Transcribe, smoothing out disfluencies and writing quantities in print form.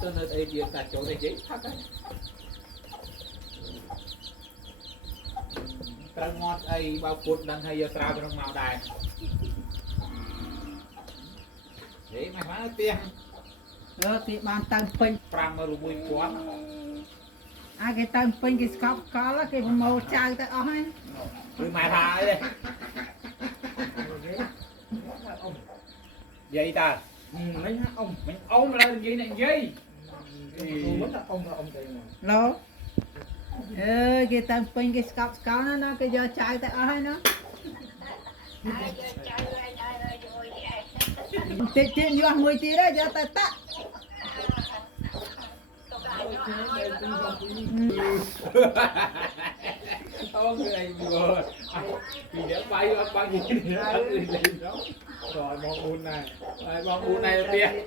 Tôi nói ấy việc là chỗ này giấy thật đấy. Cái ngọt ấy bao cột đang hay giờ trao trong màu đài. Đấy mày má tiền. Thì bàn tay pin. Pram mà rùi quán. Ai cái tay pin cái scalp có là cái màu chai tới ở hay. Cứ mày thà ấy đây. Vậy ta. Mấy mình ông là gì này gì Thì Lô. Cái tay pin cái scalp có nó cái giờ chai tới ở hay nó. Tiền vô mùi tí đó giờ ta tắt. Ô người vừa thì để bay bao nhiêu thì nó lên đó rồi bong bùn này bong bùn này là tiền